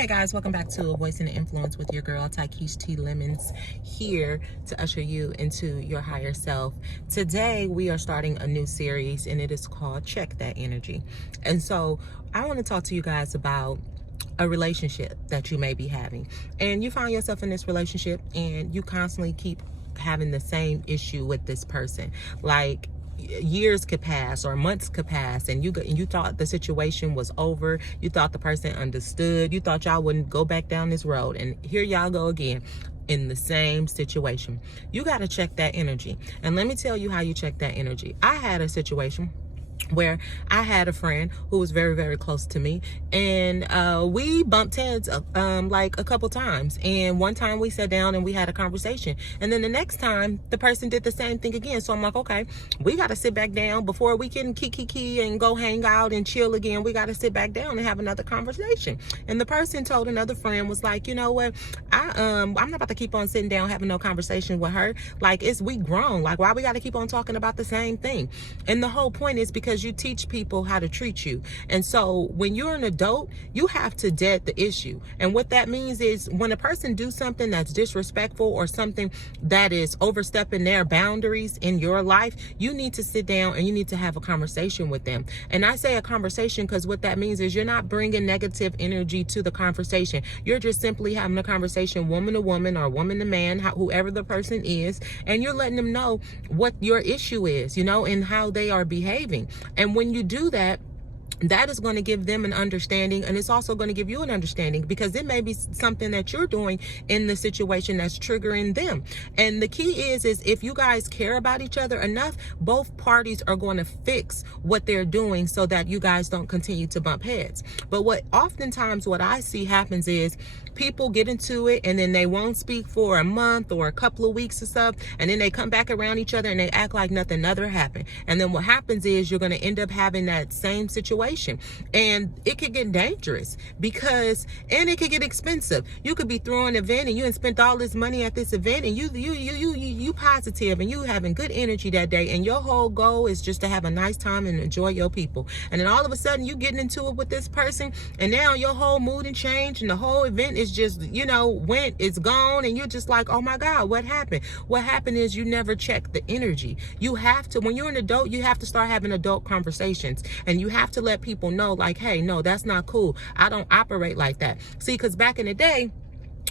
Hey guys, welcome back to A Voice and an Influence with your girl Tykeesh T. Lemons, here to usher you into your higher self. Today we are starting a new series and it is called Check That Energy. And so I want to talk to you guys about a relationship that you may be having, and you find yourself in this relationship and you constantly keep having the same issue with this person. Like, years could pass or months could pass and you thought the situation was over, you thought the person understood, you thought y'all wouldn't go back down this road, and here y'all go again in the same situation. You got to check that energy, and let me tell you how you check that energy. I had a situation where I had a friend who was very, very close to me, and we bumped heads like a couple times. And one time we sat down and we had a conversation, and then the next time the person did the same thing again. So I'm like, okay, we got to sit back down before we can kiki and go hang out and chill again. We got to sit back down and have another conversation. And the person told another friend, was like, you know what, I'm not about to keep on sitting down having no conversation with her. Like, we grown. Like, why we got to keep on talking about the same thing? And the whole point is because you teach people how to treat you. And so when you're an adult, you have to dead the issue. And what that means is when a person do something that's disrespectful or something that is overstepping their boundaries in your life, you need to sit down and you need to have a conversation with them. And I say a conversation because what that means is you're not bringing negative energy to the conversation. You're just simply having a conversation, woman to woman or woman to man, whoever the person is, and you're letting them know what your issue is, and how they are behaving. And when you do that, that is going to give them an understanding, and it's also going to give you an understanding, because it may be something that you're doing in the situation that's triggering them. And the key is if you guys care about each other enough, both parties are going to fix what they're doing so that you guys don't continue to bump heads. But what I see happens is people get into it and then they won't speak for a month or a couple of weeks or so, and then they come back around each other and they act like nothing other happened. And then what happens is you're going to end up having that same situation. And it could get dangerous and it could get expensive. You could be throwing an event and you spent all this money at this event, and you positive and you having good energy that day, and your whole goal is just to have a nice time and enjoy your people. And then all of a sudden you getting into it with this person, and now your whole mood and change, and the whole event is just, it's gone, and you're just like, oh my God, what happened? What happened is you never check the energy. You have to, when you're an adult, you have to start having adult conversations, and you have to let people know, like, hey, no, that's not cool. I don't operate like that. See, because back in the day,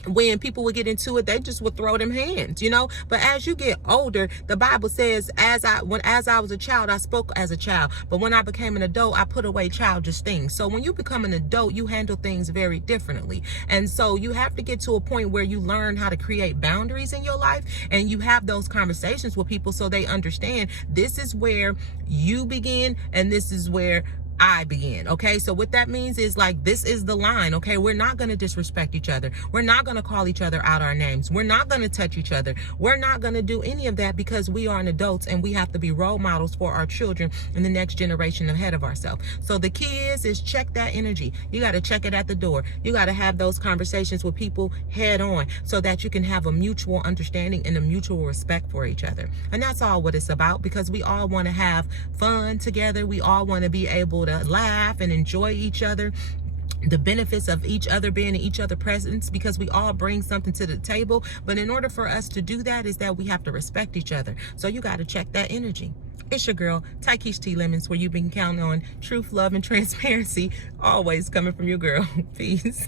when people would get into it, they just would throw them hands, But as you get older, the Bible says, as I was a child, I spoke as a child. But when I became an adult, I put away childish things. So when you become an adult, you handle things very differently. And so you have to get to a point where you learn how to create boundaries in your life, and you have those conversations with people so they understand this is where you begin and this is where I begin. Okay, so what that means is, like, this is the line. Okay, we're not going to disrespect each other. We're not going to call each other out our names. We're not going to touch each other. We're not going to do any of that, because we are adults and we have to be role models for our children and the next generation ahead of ourselves. So the key is check that energy. You got to check it at the door. You got to have those conversations with people head on so that you can have a mutual understanding and a mutual respect for each other. And that's all what it's about, because we all want to have fun together. We all want to be able to laugh and enjoy each other, the benefits of each other being in each other's presence, because we all bring something to the table. But in order for us to do that, is that we have to respect each other. So you got to check that energy. It's your girl, Tykeesh T. Lemons, where you've been counting on truth, love, and transparency, always coming from your girl. Peace.